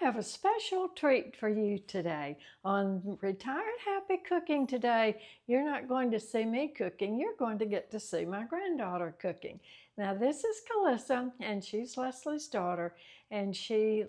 have a special treat for you today. On Retired Happy Cooking today, you're not going to see me cooking, you're going to get to see my granddaughter cooking. Now this is Kalysa, and she's Leslie's daughter, and she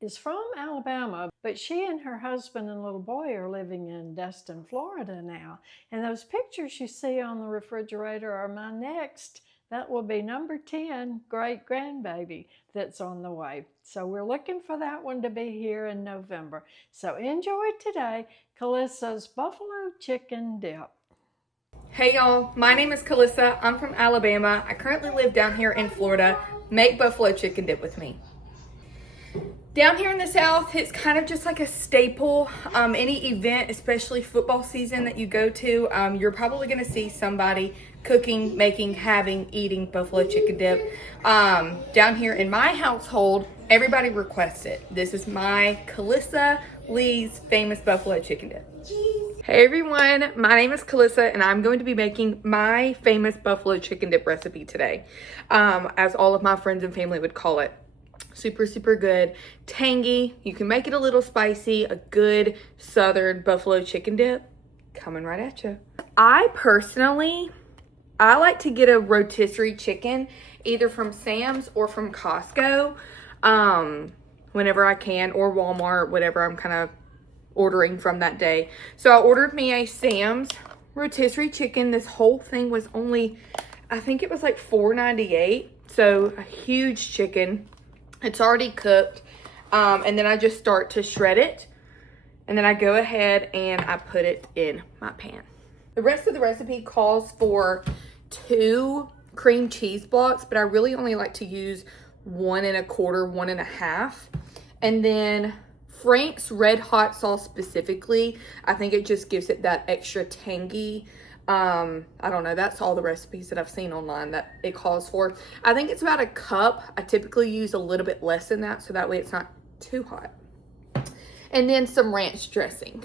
is from Alabama, but she and her husband and little boy are living in Destin, Florida now. And those pictures you see on the refrigerator are my next. That will be number 10 great grandbaby that's on the way. So we're looking for that one to be here in November. So enjoy today KALYSA'S buffalo chicken dip. Hey y'all, my name is Kalysa. I'm from Alabama. I currently live down here in Florida. Make buffalo chicken dip with me. Down here in the South, it's kind of just like a staple. Any event, especially football season that you go to, you're probably gonna see somebody cooking, making, having, eating buffalo chicken dip. Down here in my household, everybody requests it. This is my Kalysa Lee's famous buffalo chicken dip. Hey everyone, my name is Kalysa and I'm going to be making my famous buffalo chicken dip recipe today. As all of my friends and family would call it. Super good, tangy. You can make it a little spicy. A good southern buffalo chicken dip coming right at you. I like to get a rotisserie chicken either from Sam's or from Costco whenever I can, or Walmart, whatever I'm kind of ordering from that day. So I ordered me a Sam's rotisserie chicken. This whole thing was only, I think it was like $4.98. So a huge chicken. It's already cooked, and then I just start to shred it, and then I go ahead and I put it in my pan. The rest of the recipe calls for 2 cream cheese blocks, but I really only like to use 1 1/4, 1 1/2. And then Frank's Red Hot sauce specifically, I think it just gives it that extra tangy. I don't know, that's all the recipes that I've seen online that it calls for. I think it's about a cup. I typically use a little bit less than that, so that way it's not too hot. And then some ranch dressing.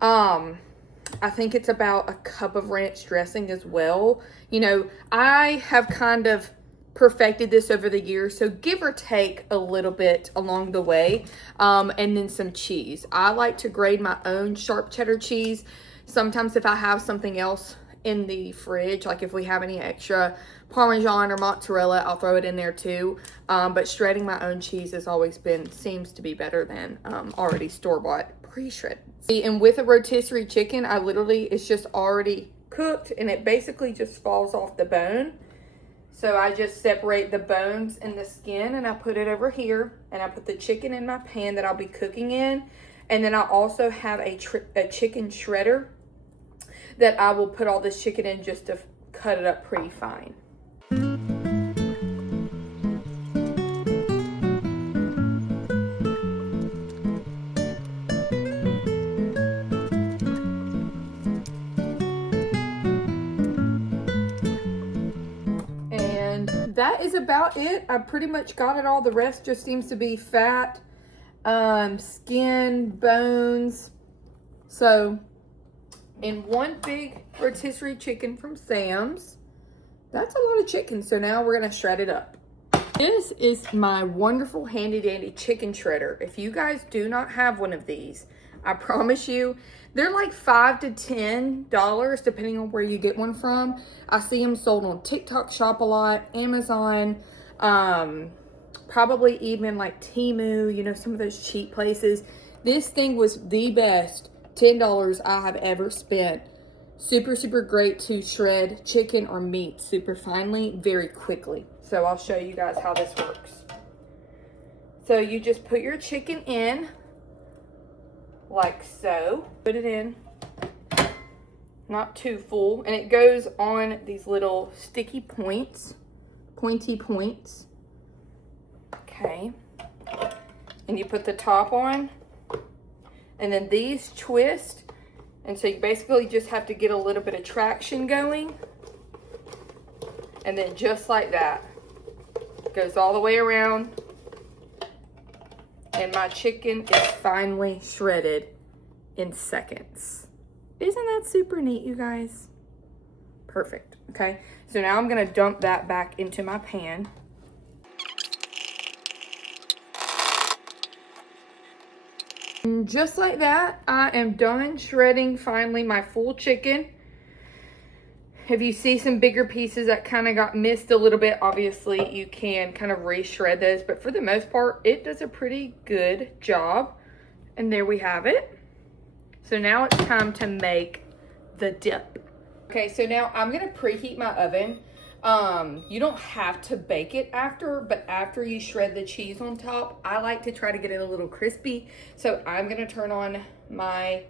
I think it's about a cup of ranch dressing as well. You know, I have kind of perfected this over the years, so give or take a little bit along the way. And then some cheese. I like to grate my own sharp cheddar cheese. Sometimes if I have something else in the fridge, like if we have any extra Parmesan or mozzarella, I'll throw it in there too. But shredding my own cheese has always seems to be better than already store-bought pre-shredded. And with a rotisserie chicken, it's just already cooked and it basically just falls off the bone. So I just separate the bones and the skin and I put it over here and I put the chicken in my pan that I'll be cooking in. And then I also have a chicken shredder that I will put all this chicken in just to cut it up pretty fine. And that is about it. I pretty much got it all. The rest just seems to be fat, skin, bones. So in one big rotisserie chicken from Sam's, that's a lot of chicken. So now we're gonna shred it up. This is my wonderful handy dandy chicken shredder. If you guys do not have one of these, I promise you, they're like $5 to $10 depending on where you get one from. I see them sold on TikTok Shop a lot, Amazon, probably even like Temu, you know, some of those cheap places. This thing was the best $10 I have ever spent. Super great to shred chicken or meat super finely, very quickly. So I'll show you guys how this works. So you just put your chicken in like so. Put it in, not too full, and it goes on these little sticky points, pointy points. Okay, and you put the top on, and then these twist, and so you basically just have to get a little bit of traction going, and then just like that, it goes all the way around, and my chicken is finely shredded in seconds. Isn't that super neat, you guys? Perfect. Okay, so now I'm gonna dump that back into my pan. And just like that, I am done shredding finally my full chicken. If you see some bigger pieces that kind of got missed a little bit, obviously you can kind of re-shred those. But for the most part, it does a pretty good job. And there we have it. So now it's time to make the dip. Okay, so now I'm gonna preheat my oven. You don't have to bake it after, but after you shred the cheese on top, I like to try to get it a little crispy. So I'm gonna turn on my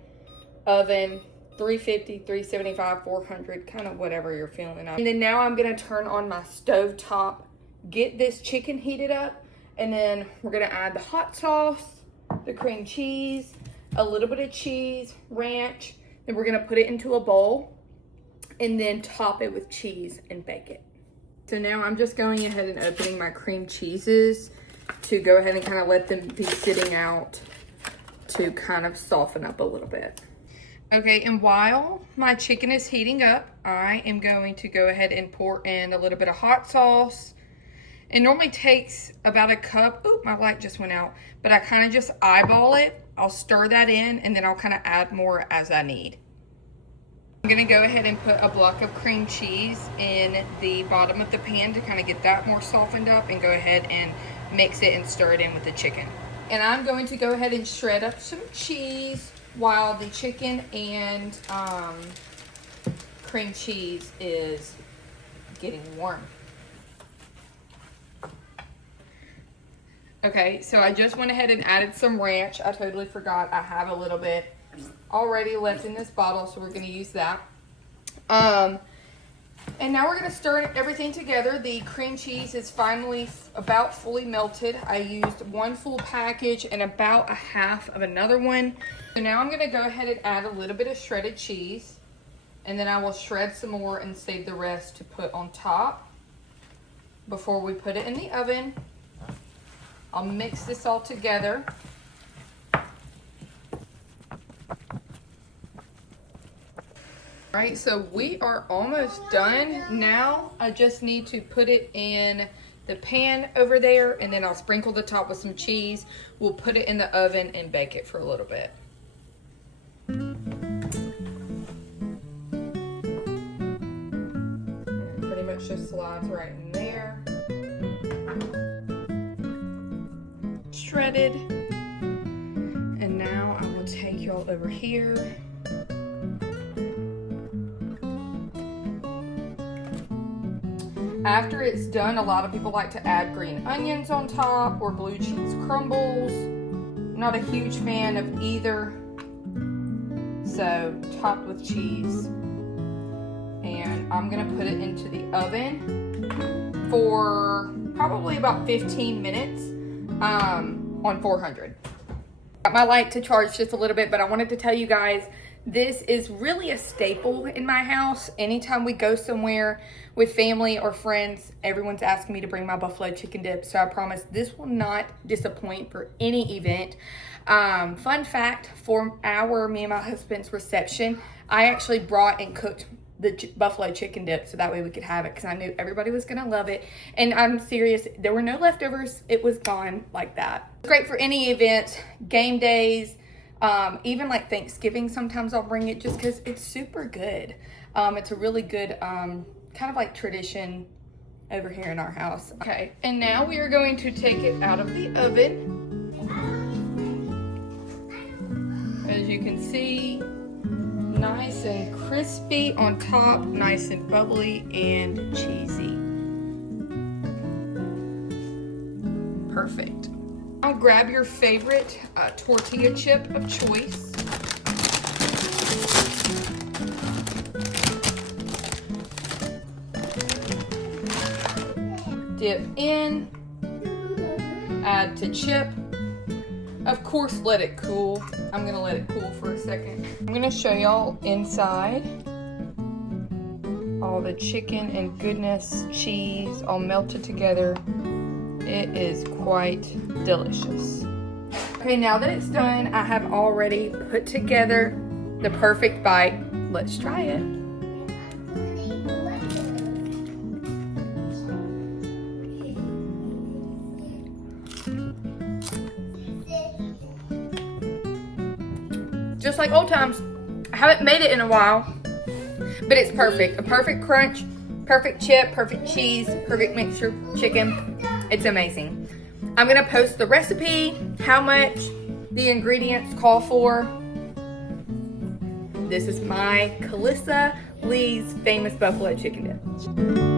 oven, 350, 375, 400, kind of whatever you're feeling. And then now I'm gonna turn on my stove top, get this chicken heated up, and then we're gonna add the hot sauce, the cream cheese, a little bit of cheese, ranch, then we're gonna put it into a bowl and then top it with cheese and bake it. So now I'm just going ahead and opening my cream cheeses to go ahead and kind of let them be sitting out to kind of soften up a little bit. Okay, and while my chicken is heating up, I am going to go ahead and pour in a little bit of hot sauce. It normally takes about a cup. Oop, my light just went out. But I kind of just eyeball it. I'll stir that in, and then I'll kind of add more as I need. I'm gonna go ahead and put a block of cream cheese in the bottom of the pan to kind of get that more softened up, and go ahead and mix it and stir it in with the chicken. And I'm going to go ahead and shred up some cheese while the chicken and cream cheese is getting warm. Okay, so I just went ahead and added some ranch. I totally forgot. I have a little bit already left in this bottle, so we're going to use that. And now we're going to stir everything together. The cream cheese is finally about fully melted. I used one full package and about a half of another one. So now I'm going to go ahead and add a little bit of shredded cheese, and then I will shred some more and save the rest to put on top before we put it in the oven. I'll mix this all together. All right, so we are almost done. Now I just need to put it in the pan over there, and then I'll sprinkle the top with some cheese. We'll put it in the oven and bake it for a little bit. And it pretty much just slides right in there. Shredded. And now I will take y'all over here. After it's done, a lot of people like to add green onions on top or blue cheese crumbles. I'm not a huge fan of either. So topped with cheese. And I'm gonna put it into the oven for probably about 15 minutes on 400. Got my light to charge just a little bit, but I wanted to tell you guys, this is really a staple in my house. Anytime we go somewhere with family or friends, everyone's asking me to bring my buffalo chicken dip. So I promise this will not disappoint for any event. Fun fact, for me and my husband's reception, I actually brought and cooked the buffalo chicken dip so that way we could have it, because I knew everybody was gonna love it. And I'm serious, there were no leftovers. It was gone like that. It's great for any event, game days, even like Thanksgiving. Sometimes I'll bring it just because it's super good. It's a really good kind of like tradition over here in our house. Okay, and now we are going to take it out of the oven. As you can see, nice and crispy on top, nice and bubbly and cheesy. Perfect. Now grab your favorite tortilla chip of choice. Dip in, add to chip. Of course, let it cool. I'm gonna let it cool for a second. I'm gonna show y'all inside. All the chicken and goodness, cheese all melted together. It is quite delicious. Okay, now that it's done, I have already put together the perfect bite. Let's try it. just like old times. I haven't made it in a while, but it's perfect. A perfect crunch, perfect chip, perfect cheese, perfect mixture chicken. It's amazing. I'm gonna post the recipe, how much the ingredients call for. This is my Kalysa Lee's famous buffalo chicken dip.